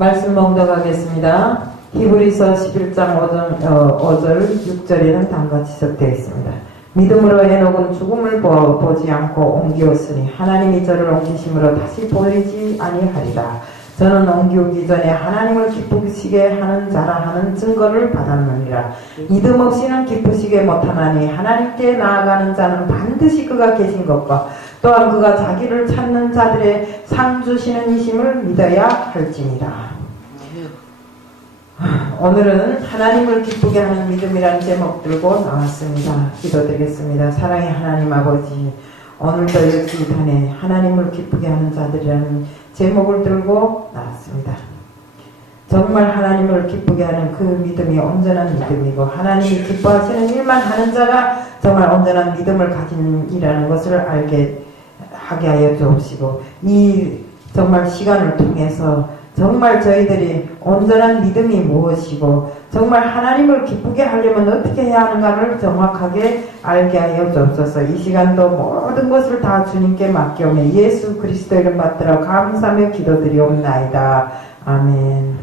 말씀 봉독하겠습니다. 히브리서 11장 5절 6절에는 다음과 지적되어 있습니다. 믿음으로 에녹은 죽음을 보지 않고 옮기었으니 하나님이 저를 옮기심으로 다시 보이지 아니하리라. 저는 옮기기 전에 하나님을 기쁘시게 하는 자라 하는 증거를 받았느니라. 믿음 없이는 기쁘시게 못하나니 하나님께 나아가는 자는 반드시 그가 계신 것과 또한 그가 자기를 찾는 자들의 상 주시는 이심을 믿어야 할지니라. 오늘은 하나님을 기쁘게 하는 믿음이라는 제목 들고 나왔습니다. 기도드리겠습니다. 사랑의 하나님 아버지, 오늘도 역시 이 탄에 하나님을 기쁘게 하는 자들이라는 제목을 들고 나왔습니다. 정말 하나님을 기쁘게 하는 그 믿음이 온전한 믿음이고 하나님이 기뻐하시는 일만 하는 자가 정말 온전한 믿음을 가진 이라는 것을 알게 하게 하여 주옵시고, 이 정말 시간을 통해서 정말 저희들이 온전한 믿음이 무엇이고 정말 하나님을 기쁘게 하려면 어떻게 해야 하는가를 정확하게 알게 하여 주옵소서. 이 시간도 모든 것을 다 주님께 맡겨오며 예수 그리스도 이름 받들어 감사하며 기도드리옵나이다. 아멘.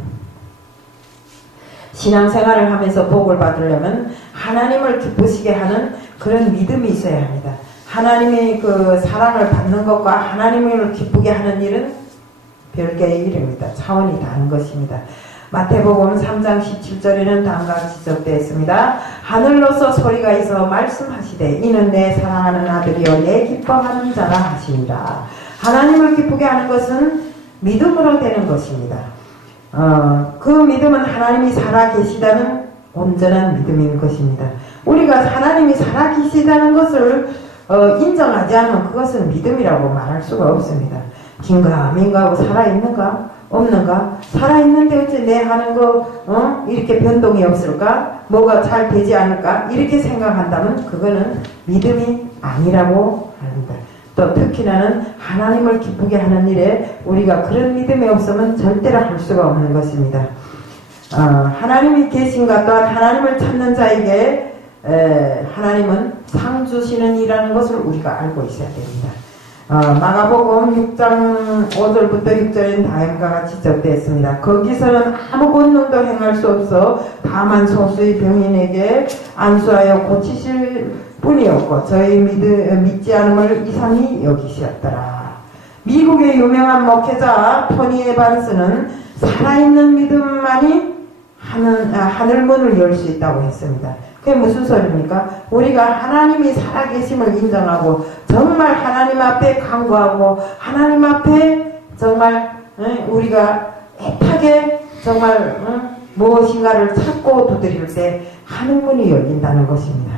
신앙생활을 하면서 복을 받으려면 하나님을 기쁘시게 하는 그런 믿음이 있어야 합니다. 하나님의 그 사랑을 받는 것과 하나님을 기쁘게 하는 일은 별개의 일입니다. 차원이 다른 것입니다. 마태복음 3장 17절에는 다음과 지적되어 있습니다. 하늘로서 소리가 있어 말씀하시되 이는 내 사랑하는 아들이요 내 기뻐하는 자라 하시니라. 하나님을 기쁘게 하는 것은 믿음으로 되는 것입니다. 그 믿음은 하나님이 살아계시다는 온전한 믿음인 것입니다. 우리가 하나님이 살아계시다는 것을 인정하지 않으면 그것은 믿음이라고 말할 수가 없습니다. 긴가민가 하고 살아있는가 없는가, 살아있는데 어째 내 하는 거 이렇게 변동이 없을까, 뭐가 잘 되지 않을까 이렇게 생각한다면 그거는 믿음이 아니라고 합니다. 또 특히나는 하나님을 기쁘게 하는 일에 우리가 그런 믿음이 없으면 절대로 할 수가 없는 것입니다. 하나님이 계신가, 또한 하나님을 찾는 자에게 하나님은 상 주시는 이라는 것을 우리가 알고 있어야 됩니다. 마가복음 6장 5절부터 6절엔 다음과 같이 지적되어 있습니다. 거기서는 아무 권능도 행할 수 없어 다만 소수의 병인에게 안수하여 고치실 뿐이었고 저희 믿지 않음을 이상히 여기시었더라. 미국의 유명한 목회자 토니 에반스는 살아있는 믿음만이 하늘문을 열 수 있다고 했습니다. 그게 무슨 소리입니까? 우리가 하나님이 살아계심을 인정하고 정말 하나님 앞에 간구하고 하나님 앞에 정말 우리가 애타게 정말 무엇인가를 찾고 두드릴 때 하늘문이 열린다는 것입니다.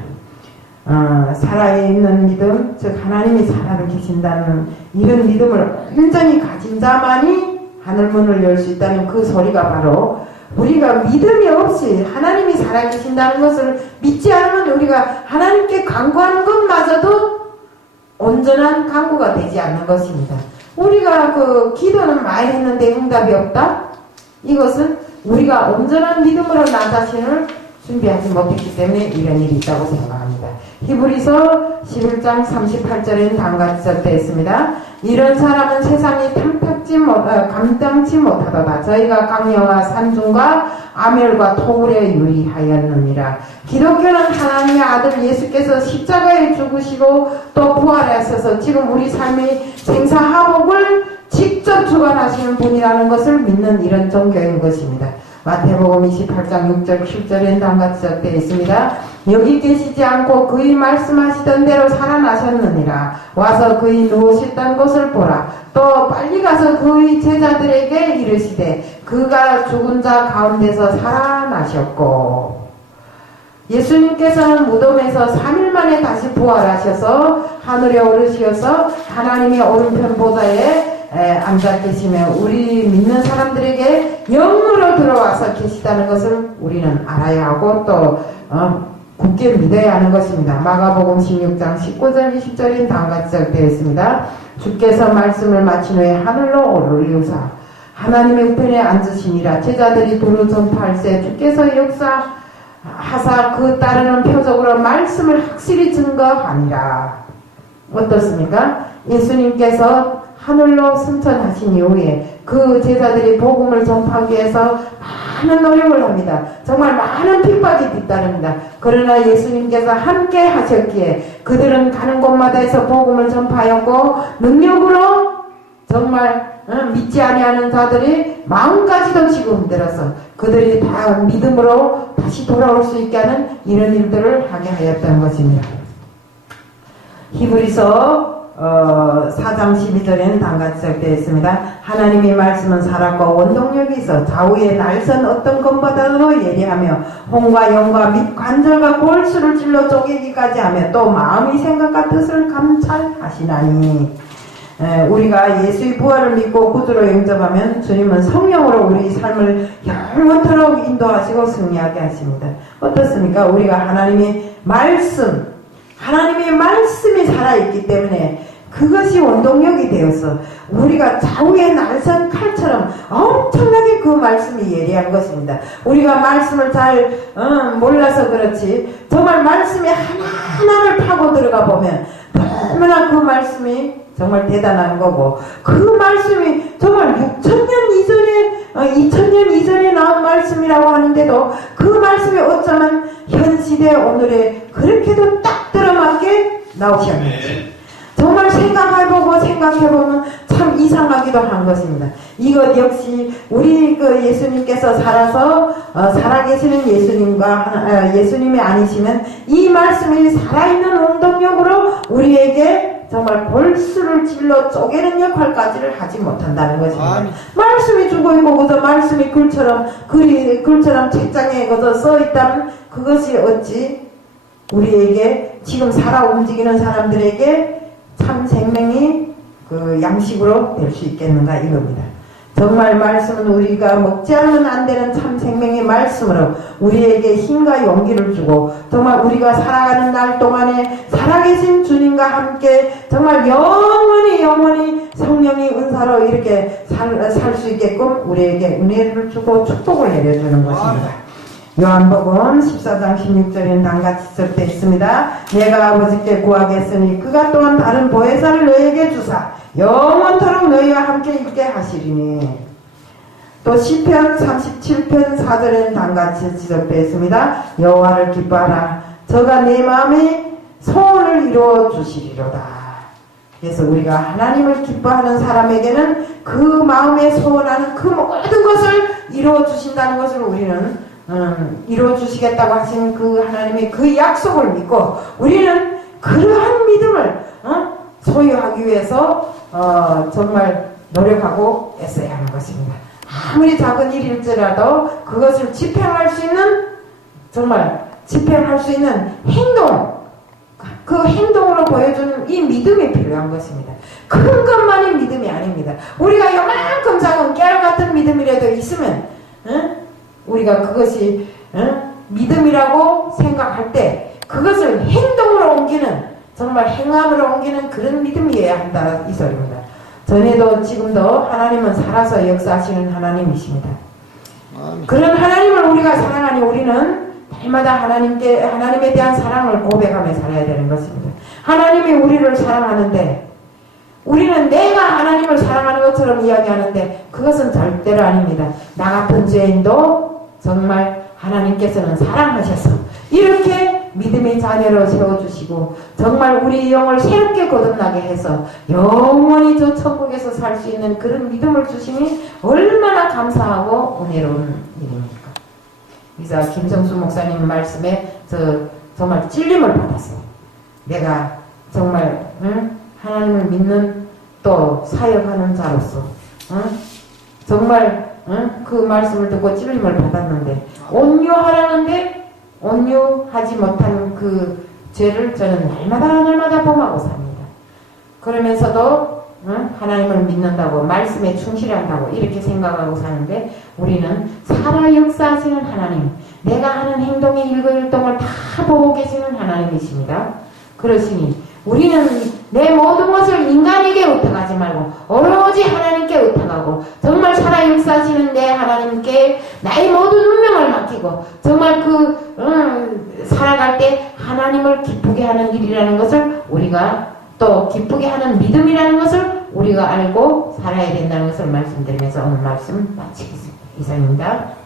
살아있는 믿음, 즉 하나님이 살아계신다는 이런 믿음을 온전히 가진 자만이 하늘문을 열 수 있다는 그 소리가 바로 우리가 믿음이 없이 하나님이 살아계신다는 것을 믿지 않으면 우리가 하나님께 간구하는 것마저도 온전한 간구가 되지 않는 것입니다. 우리가 그 기도는 많이 했는데 응답이 없다? 이것은 우리가 온전한 믿음으로 나 자신을 준비하지 못했기 때문에 이런 일이 있다고 생각합니다. 히브리서 11장 38절에는 다음과 지적되어 있습니다. 이런 사람은 세상이 감당치 못하도다. 저희가 강야와 산중과 아멸과 토굴에 유리하였느니라. 기독교는 하나님의 아들 예수께서 십자가에 죽으시고 또 부활하셔서 지금 우리 삶의 생사화복을 직접 주관하시는 분이라는 것을 믿는 이런 종교인 것입니다. 마태복음 28장 6절 7절에는 다음과 지적되어 있습니다. 여기 계시지 않고 그의 말씀하시던 대로 살아나셨느니라. 와서 그의 누우셨던 곳을 보라. 또 빨리 가서 그의 제자들에게 이르시되 그가 죽은 자 가운데서 살아나셨고. 예수님께서는 무덤에서 3일 만에 다시 부활하셔서 하늘에 오르시어서 하나님의 오른편 보좌에 앉아 계시며 우리 믿는 사람들에게 영으로 들어와서 계시다는 것을 우리는 알아야 하고 또 굳게 믿어야 하는 것입니다. 마가복음 16장 19절 20절인 다음과 지적되어 있습니다. 주께서 말씀을 마친 후에 하늘로 오르리우사 하나님의 우편에 앉으시니라. 제자들이 두루 전파할세 주께서 역사하사 그 따르는 표적으로 말씀을 확실히 증거하니라. 어떻습니까? 예수님께서 하늘로 승천하신 이후에 그 제자들이 복음을 전파하기 위해서 많은 노력을 합니다. 정말 많은 핍박이 뒤따릅니다. 그러나 예수님께서 함께 하셨기에 그들은 가는 곳마다에서 복음을 전파하였고 능력으로 정말 믿지 아니하는 자들이 마음까지도 치고 흔들어서 그들이 다 믿음으로 다시 돌아올 수 있게 하는 이런 일들을 하게 하였던 것입니다. 히브리서 4장 12절에는 다음같이 적되어 있습니다. 하나님의 말씀은 살았고 원동력이 있어 좌우의 날선 어떤 것보다도 예리하며 혼과 영과 및 관절과 골수를 찔러 쪼개기까지 하며 또 마음의 생각과 뜻을 감찰하시나니. 우리가 예수의 부활을 믿고 구주로 영접하면 주님은 성령으로 우리 삶을 영원토록 인도하시고 승리하게 하십니다. 어떻습니까? 우리가 하나님의 말씀이 살아있기 때문에 그것이 원동력이 되어서 우리가 좌우의 날선 칼처럼 엄청나게 그 말씀이 예리한 것입니다. 우리가 말씀을 잘 몰라서 그렇지 정말 말씀이 하나하나를 파고 들어가 보면 얼마나 그 말씀이 정말 대단한 거고 그 말씀이 정말 2000년 이전에 나온 말씀이라고 하는데도 그 말씀이 어쩌면 현 시대 오늘에 그렇게도 딱 들어맞게 나오셨는지 정말 생각해보면 참 이상하기도 한 것입니다. 이것 역시 우리 그 예수님께서 살아계시는 예수님이 아니시면 이 말씀이 살아있는 원동력으로 우리에게 정말 골수를 찔러 쪼개는 역할까지를 하지 못한다는 것입니다. 말씀이 죽어있고 그저 말씀이 글처럼 책장에 그저 써있다면 그것이 어찌 우리에게 지금 살아 움직이는 사람들에게 참 생명이 그 양식으로 될 수 있겠는가 이겁니다. 정말 말씀은 우리가 먹지 않으면 안 되는 참 생명의 말씀으로 우리에게 힘과 용기를 주고 정말 우리가 살아가는 날 동안에 살아계신 주님과 함께 정말 영원히 성령의 은사로 이렇게 살 수 있게끔 우리에게 은혜를 주고 축복을 내려주는 것입니다. 요한복음 14장 16절에는 다음같이 적되어 있습니다. 내가 아버지께 구하겠으니 그가 또한 다른 보혜사를 너에게 주사 영원토록 너희와 함께 있게 하시리니. 또 시편 37편 4절에는 다음같이 지적되어 있습니다. 여호와를 기뻐하라 저가 내 마음의 소원을 이루어 주시리로다. 그래서 우리가 하나님을 기뻐하는 사람에게는 그 마음에 소원하는 그 모든 것을 이루어 주신다는 것을 우리는 이루어 주시겠다고 하신 그 하나님의 그 약속을 믿고 우리는 그러한 믿음을 소유하기 위해서 정말 노력하고 애써야 하는 것입니다. 아무리 작은 일일지라도 그것을 집행할 수 있는 행동, 그 행동으로 보여주는 이 믿음이 필요한 것입니다. 큰 것만이 믿음이 아닙니다. 우리가 요만큼 작은 깨알 같은 믿음이라도 있으면 우리가 그것이 믿음이라고 생각할 때 그것을 행동으로 옮기는 정말 행함으로 옮기는 그런 믿음이어야 한다 이 소리입니다. 전에도 지금도 하나님은 살아서 역사하시는 하나님이십니다. 그런 하나님을 우리가 사랑하니 우리는 날마다 하나님에 대한 사랑을 고백하며 살아야 되는 것입니다. 하나님이 우리를 사랑하는데 우리는 내가 하나님을 사랑하는 것처럼 이야기하는데 그것은 절대로 아닙니다. 나 같은 죄인도 정말 하나님께서는 사랑하셔서 이렇게 믿음의 자녀로 세워주시고 정말 우리 영을 새롭게 거듭나게 해서 영원히 저 천국에서 살 수 있는 그런 믿음을 주시니 얼마나 감사하고 은혜로운 일입니까? 그래서 김성수 목사님 말씀에 정말 찔림을 받았어요. 내가 정말 하나님을 믿는 또 사역하는 자로서 정말 그 말씀을 듣고 찔림을 받았는데 온유하라는데 온유하지 못한 그 죄를 저는 날마다 범하고 삽니다. 그러면서도 하나님을 믿는다고 말씀에 충실한다고 이렇게 생각하고 사는데 우리는 살아 역사하시는 하나님, 내가 하는 행동의 일거일동을 다 보고 계시는 하나님이십니다. 그러시니 우리는 내 모든 것을 인간에게 의탁하지 말고 오로지 하나님께 의탁하고 정말 살아 역사하시는 내 하나님께 나의 모든 운명을 맡기고 정말 살아갈 때 하나님을 기쁘게 하는 일이라는 것을 우리가 또 기쁘게 하는 믿음이라는 것을 우리가 알고 살아야 된다는 것을 말씀드리면서 오늘 말씀 마치겠습니다. 이상입니다.